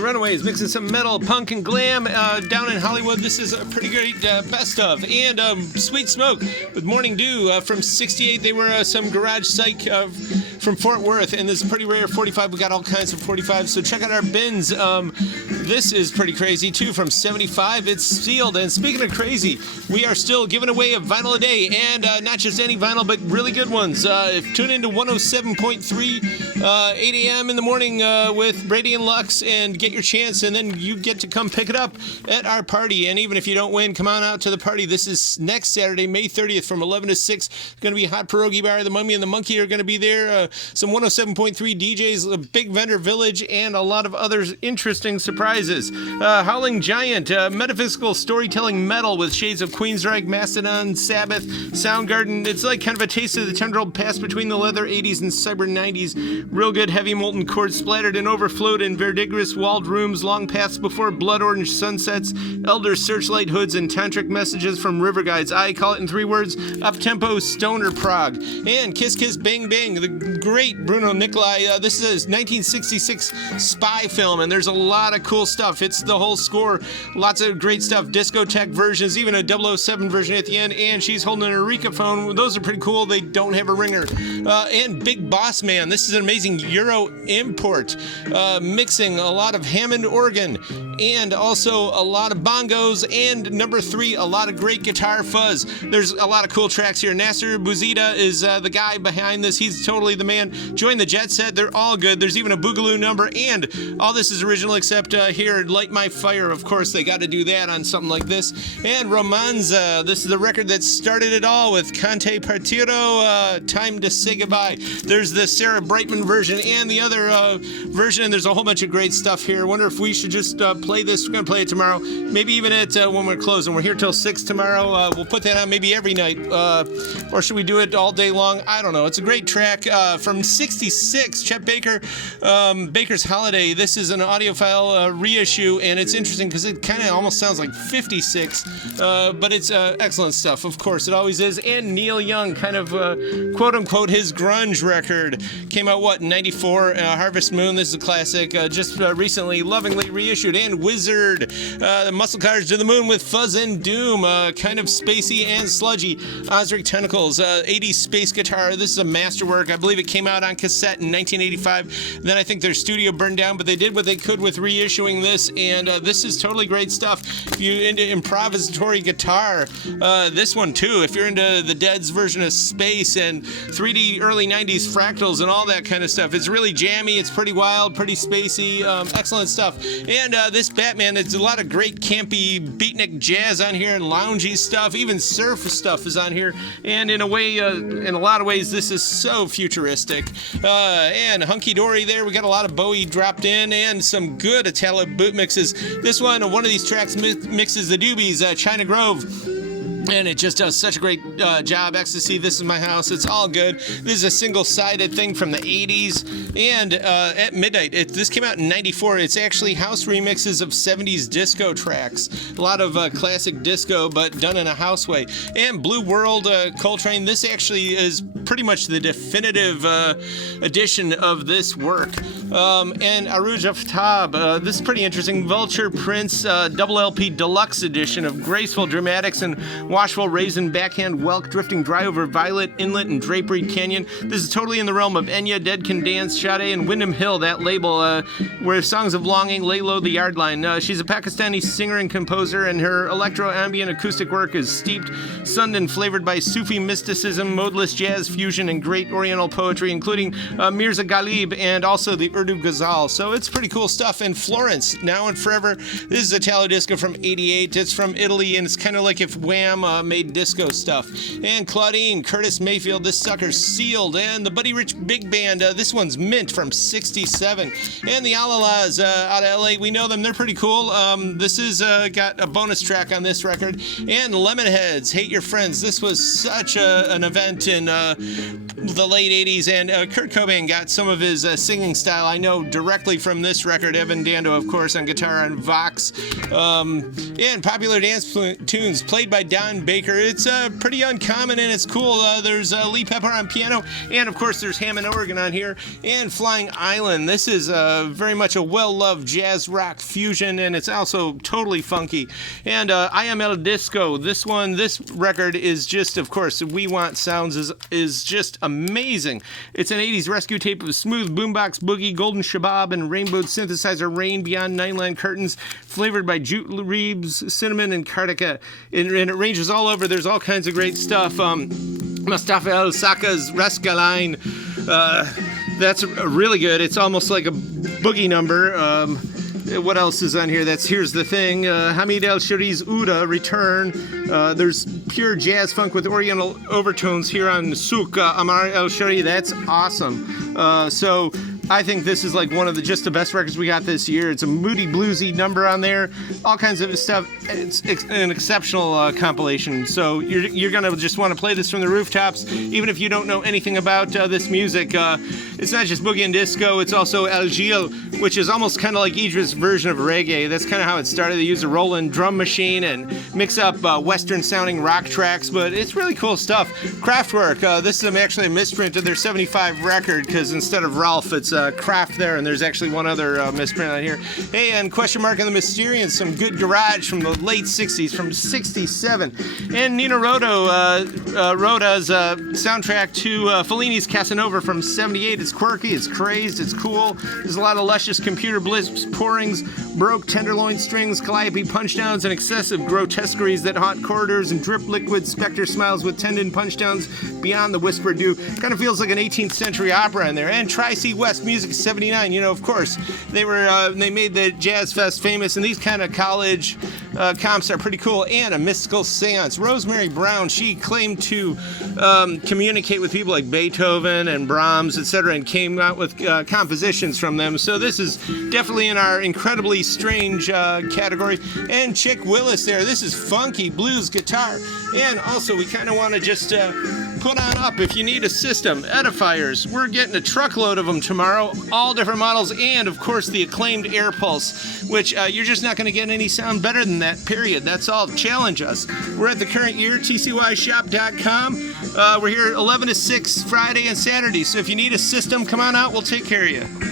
Runaways mixing some metal, punk, and glam down in Hollywood. This is a pretty great best of. And Sweet Smoke with Morning Dew from 68. They were some garage psych from Fort Worth, and this is pretty rare 45. We got all kinds of 45s, so check out our bins. This is pretty crazy too from 75. It's sealed. And speaking of crazy, we are still giving away a vinyl a day, and not just any vinyl, but really good ones. Tune into 107.3 8 a.m. in the morning with Brady and Lux, and get your chance, and then you get to come pick it up at our party. And even if you don't win, come on out to the party. This is next Saturday, May 30th from 11 to 6. It's going to be a hot pierogi bar. The Mummy and the Monkey are going to be there. Some 107.3 DJs, a big vendor village, and a lot of other interesting surprises. Howling Giant, metaphysical storytelling metal with shades of Queensryche, Mastodon, Sabbath, Soundgarden. It's like kind of a taste of the tendril past between the leather 80s and cyber 90s. Real good heavy molten chords splattered and overflowed in verdigris walled rooms, long paths before blood orange sunsets, elder searchlight hoods, and tantric messages from river guides. I call it in 3 words: up-tempo stoner prog. And Kiss Kiss Bang Bang, the great Bruno Nicolai. This is a 1966 spy film, and there's a lot of cool stuff. It's the whole score, lots of great stuff, discotheque versions, even a 007 version at the end, and she's holding an Eureka phone. Those are pretty cool. They don't have a ringer. And Big Boss Man, this is an amazing Euro import, mixing a lot of Hammond organ and also a lot of bongos, and number 3, a lot of great guitar fuzz. There's a lot of cool tracks here. Nasser Bouzida is the guy behind this. He's totally the man. Join the Jet Set. They're all good. There's even a Boogaloo number, and all this is original except here, Light My Fire. Of course, they got to do that on something like this. And Romanza, this is the record that started it all with Cante Partiro, Time to Say Goodbye. There's the Sarah Brightman version and the other version, and there's a whole bunch of great stuff here. I wonder if we should just play this. We're going to play it tomorrow, maybe even at when we're closing. We're here till 6 tomorrow. We'll put that on maybe every night, or should we do it all day long? I don't know. It's a great track from 66, Chet Baker, Baker's Holiday. This is an audiophile reissue, and it's interesting because it kind of almost sounds like 56, but it's excellent stuff. Of course, it always is. And Neil Young, kind of quote-unquote his grunge record, came out, in 94, Harvest Moon. This is a classic, just recently lovingly reissued. And Wizard, the Muscle Cars to the Moon with Fuzz and Doom, kind of spacey and sludgy. Osric Tentacles, 80s space guitar. This is a masterwork. I believe it came out on cassette in 1985. Then I think their studio burned down, but they did what they could with reissuing this, and this is totally great stuff. If you're into improvisatory guitar, this one too. If you're into the Dead's version of Space and 3D early 90s fractals and all that kind of stuff, it's really jammy. It's pretty wild, pretty spacey, excellent stuff. And this Batman, it's a lot of great campy beatnik jazz on here and loungy stuff. Even surf stuff is on here. And in a way, in a lot of ways, this is so futuristic. And Hunky Dory there, we got a lot of Bowie dropped in and some good Italo boot mixes. This one of these tracks mixes the Doobies, China Grove. And it just does such a great job. Ecstasy, This Is My House, it's all good. This is a single-sided thing from the 80s. And at midnight, this came out in 94. It's actually house remixes of 70s disco tracks. A lot of classic disco, but done in a house way. And Blue World, Coltrane, this actually is pretty much the definitive edition of this work. And Aruj Aftab, this is pretty interesting. Vulture Prince, double LP deluxe edition of graceful dramatics and washful raisin, backhand whelk, drifting dry over Violet Inlet and Drapery Canyon. This is totally in the realm of Enya, Dead Can Dance, Sade, and Wyndham Hill, that label, where Songs of Longing lay low the yard line. She's a Pakistani singer and composer, and her electro-ambient acoustic work is steeped, sunned, and flavored by Sufi mysticism, modeless jazz fusion, and great Oriental poetry, including Mirza Ghalib and also the Urdu Ghazal. So it's pretty cool stuff. And Florence, Now and Forever. This is Italo Disco from 88. It's from Italy, and it's kind of like if Wham made disco stuff. And Claudine, Curtis Mayfield, this sucker's sealed. And the Buddy Rich Big Band, this one's Mint from 67. And the Alalas out of LA, we know them. They're pretty cool. This is got a bonus track on this record. And Lemonheads, Hate Your Friends. This was such an event in the late 80s. And Kurt Cobain got some of his singing style I know directly from this record. Evan Dando, of course, on guitar on Vox. And popular dance tunes played by Don Baker. It's pretty uncommon and it's cool. There's Lee Pepper on piano, and of course there's Hammond organ on here, and Flying Island. This is very much a well-loved jazz rock fusion, and it's also totally funky. And I Am El Disco. This record is just, of course, We Want Sounds is just amazing. It's an 80s rescue tape of smooth boombox boogie, golden shabab, and rainbow synthesizer rain beyond nine-line curtains, flavored by jute reeds, cinnamon, and cardica. And it ranges all over. There's all kinds of great stuff. Mustafa El Saka's Rascaline. That's really good. It's almost like a boogie number. What else is on here? Here's the Thing. Hamid El Shari's Uda, Return. There's pure jazz funk with oriental overtones here on Souk Amar El Shari. That's awesome. So I think this is like one of just the best records we got this year. It's a moody bluesy number on there, all kinds of stuff. It's an exceptional compilation. So you're gonna just want to play this from the rooftops, even if you don't know anything about this music. It's not just boogie and disco. It's also El Gil, which is almost kind of like Idris' version of reggae. That's kind of how it started. They use a Roland drum machine and mix up Western-sounding rock tracks, but it's really cool stuff. Kraftwerk. This is actually a misprint of their '75 record, because instead of Ralph, it's Kraft there, and there's actually one other misprint on here. Hey, and Question Mark and the Mysterians, some good garage from the late '60s, from '67. And Nino Rota's soundtrack to Fellini's Casanova from '78. It's quirky, it's crazed, it's cool. There's a lot of luscious computer bliss pourings, Baroque tenderloin strings, calliope punchdowns, and excessive grotesqueries that haunt corridors, and drip liquid specter smiles with tendon punchdowns beyond the whispered dew. Kind of feels like an 18th century opera in there. And Tri-C West Music 79, of course, they made the Jazz Fest famous, and these kind of college comps are pretty cool. And a mystical seance. Rosemary Brown, she claimed to communicate with people like Beethoven and Brahms, etc., and came out with compositions from them. So this is definitely in our incredibly strange category. And Chick Willis there. This is funky blues guitar. And also, we kind of want to just put on up, if you need a system, Edifiers. We're getting a truckload of them tomorrow, all different models, and of course the acclaimed Air Pulse, which you're just not going to get any sound better than that, period. That's all. Challenge us. We're at the Current Year, tcyshop.com. We're here 11 to 6 Friday and Saturday, so if you need a system, come on out. We'll take care of you.